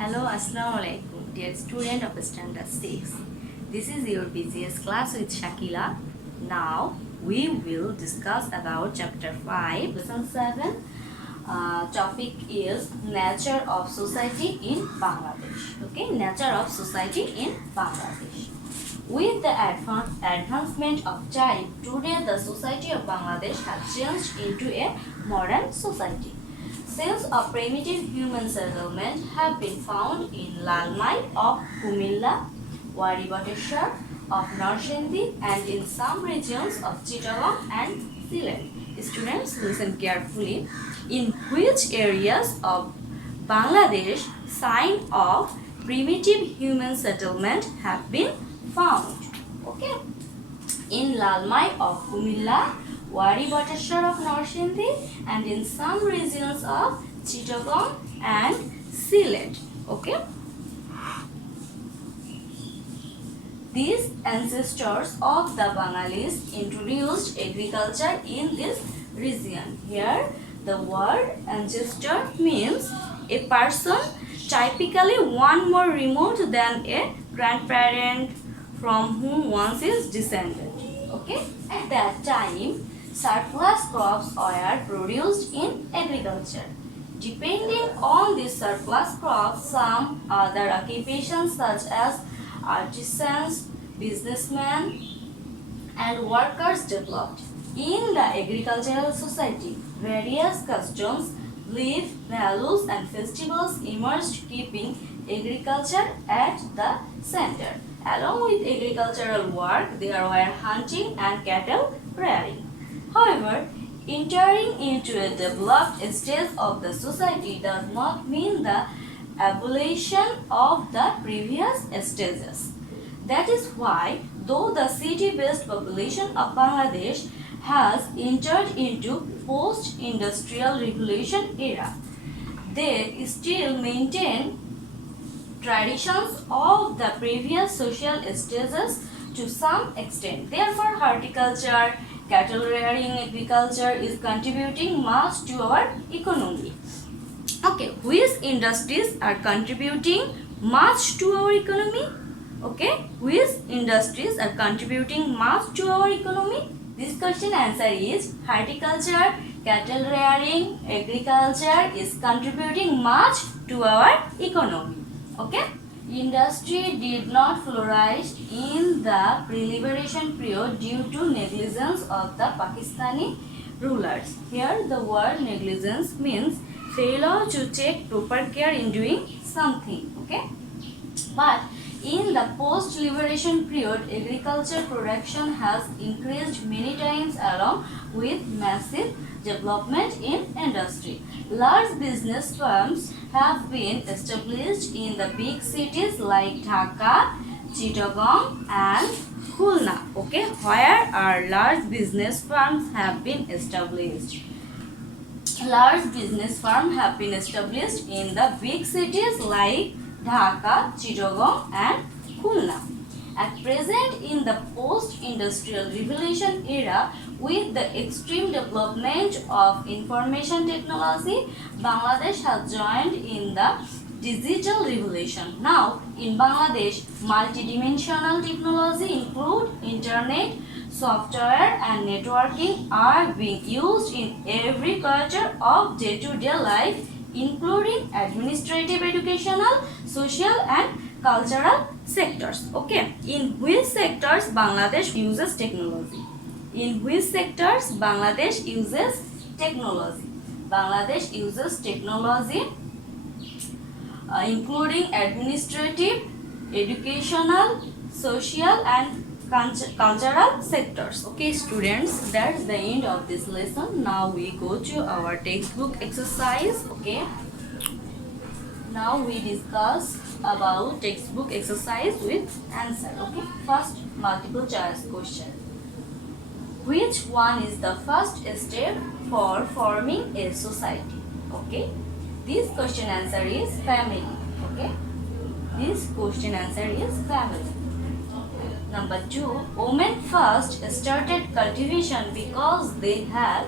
Hello, Assalamu alaikum, dear student of Standard 6. This is your BGS class with Shakila. Now we will discuss about chapter 5, lesson 7. Topic is nature of society in Bangladesh. Okay, nature of society in Bangladesh. With the advancement of time, today the society of Bangladesh has changed into a modern society. Cells of primitive human settlement have been found in Lalmai of Kumilla, Wariboteshwar of Narsindi, and in some regions of Chittagong and Sylhet. Students, listen carefully. In which areas of Bangladesh signs of primitive human settlement have been found? Okay. In Lalmai of Kumilla, Wariboteshwar of Narsindi, and in some regions of Chittagong and Sylhet. Okay. These ancestors of the Bengalis introduced agriculture in this region. Here, the word ancestor means a person typically one more remote than a grandparent from whom one is descended. Okay. At that time, surplus crops were produced in agriculture. Depending on these surplus crops, some other occupations such as artisans, businessmen, and workers developed. In the agricultural society, various customs, beliefs, values, and festivals emerged, keeping agriculture at the center. Along with agricultural work, there were hunting and cattle rearing. However, entering into a developed stage of the society does not mean the abolition of the previous stages. That is why, though the city-based population of Bangladesh has entered into post-industrial revolution era, they still maintain traditions of the previous social stages to some extent. Therefore, horticulture, cattle rearing, agriculture is contributing much to our economy. Okay, which industries are contributing much to our economy? Okay, which industries are contributing much to our economy? This question answer is horticulture, cattle rearing, agriculture is contributing much to our economy. Okay, industry did not flourish in the pre-liberation period due to negligence of the Pakistani rulers. Here the word negligence means failure to take proper care in doing something. Okay, but in the post-liberation period, agriculture production has increased many times along with massive development in industry. Large business firms have been established in the big cities like Dhaka, Chittagong and Khulna. Okay, where our large business firms have been established. Large business firms have been established in the big cities like Dhaka, Chittagong and Khulna. At present, in the post-industrial revolution era, with the extreme development of information technology, Bangladesh has joined in the digital revolution. Now, in Bangladesh, multidimensional technology include internet, software and networking are being used in every quarter of day-to-day life, including administrative, educational, social and cultural sectors. Okay, in which sectors Bangladesh uses technology? In which sectors Bangladesh uses technology? Bangladesh uses technology including administrative, educational, social and cultural sectors. Okay students, that's the end of this lesson. Now we go to our textbook exercise. Okay, now we discuss about textbook exercise with answer. Okay, first multiple choice question. Which one is the first step for forming a society? Okay, this question answer is family. Okay, this question answer is family. Number 2, women first started cultivation because they had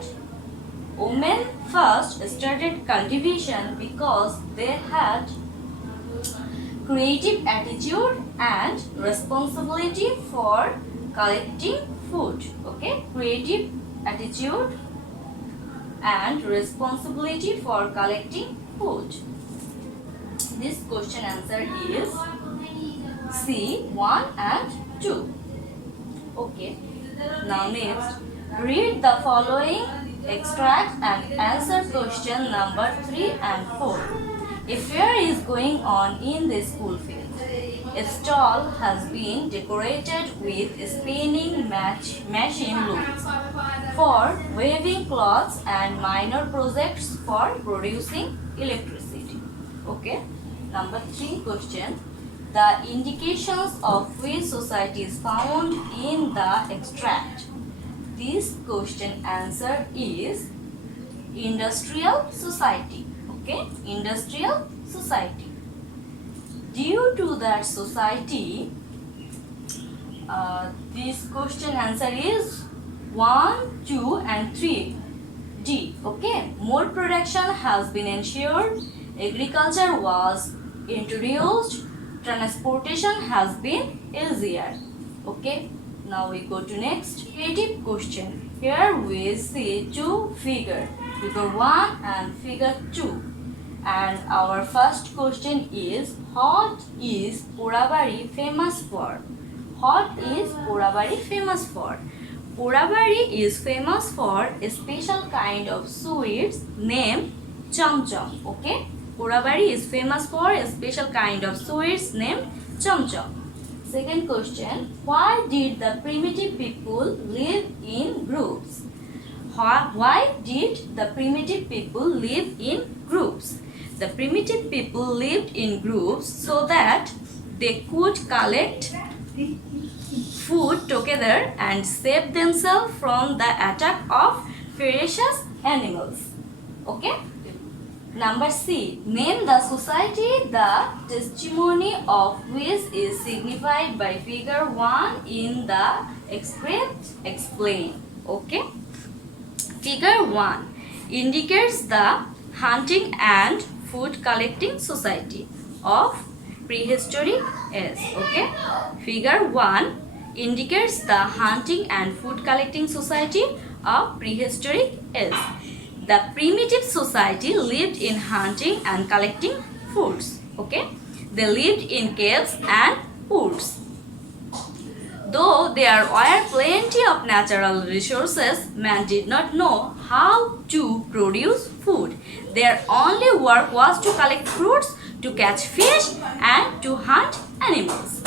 creative attitude and responsibility for collecting food. Okay, creative attitude and responsibility for collecting food. This question answer is C, 1 and 2. Okay, now next, read the following extract and answer question number 3 and 4. A fair is going on in the school field. A stall has been decorated with spinning machine looms for weaving cloths and minor projects for producing electricity. Okay, number 3 question. The indications of which society is found in the extract. This question answer is industrial society. Okay, industrial society. Due to that society, this question answer is 1, 2 and 3. D. Okay, more production has been ensured, agriculture was introduced, transportation has been easier. Okay, now we go to next creative question. Here we see two figure 1 and figure 2. And our first question is, what is Porabari famous for? What is Porabari famous for? Porabari is famous for a special kind of sweets named cham cham. Okay, Porabari is famous for a special kind of sweets named cham cham. Second question, why did the primitive people live in groups? Why did the primitive people live in groups? The primitive people lived in groups so that they could collect food together and save themselves from the attack of ferocious animals. Okay? Number C. Name the society the testimony of which is signified by figure 1 in the script. Explain. Okay? Figure 1 indicates the hunting and food collecting society of prehistoric age. Okay, figure 1 indicates the hunting and food collecting society of prehistoric age. The primitive society lived in hunting and collecting foods. Okay, they lived in caves and woods. Though there were plenty of natural resources, man did not know how to produce food. Their only work was to collect fruits, to catch fish, and to hunt animals.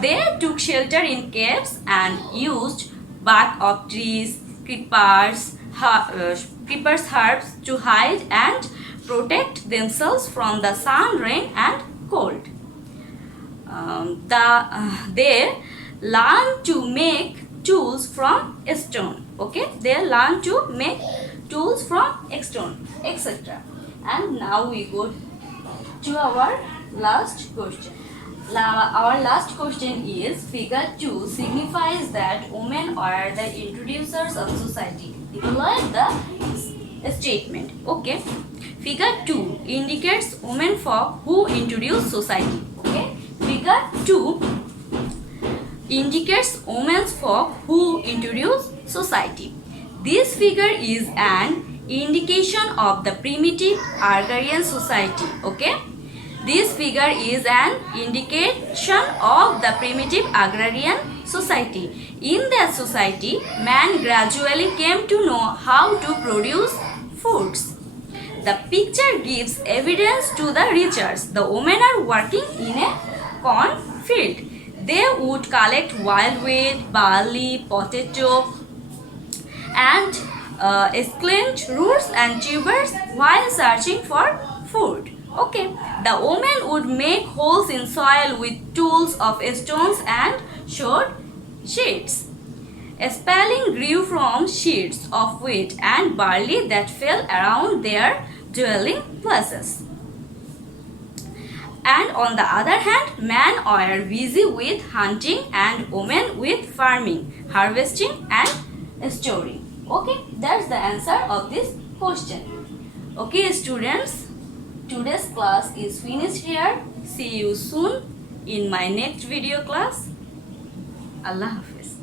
They took shelter in caves and used bark of trees, creepers, herbs to hide and protect themselves from the sun, rain, and cold. They learn to make tools from stone. Okay, they learn to make tools from stone, etc. And now we go to our last question. Our last question is figure 2 signifies that women are the introducers of society. Evaluate the statement. Okay, figure 2 indicates women folk who introduce society. Okay, figure 2 indicates women's folk who introduce society. This figure is an indication of the primitive agrarian society. Okay, this figure is an indication of the primitive agrarian society. In that society, man gradually came to know how to produce foods. The picture gives evidence to the researchers. The women are working in a corn field. They would collect wild wheat, barley, potato, and squash roots and tubers while searching for food. Okay, the women would make holes in soil with tools of stones and short sheets. Spelling grew from sheets of wheat and barley that fell around their dwelling places. And on the other hand, men were busy with hunting and women with farming, harvesting and storing. Okay, that's the answer of this question. Okay, students, today's class is finished here. See you soon in my next video class. Allah Hafiz.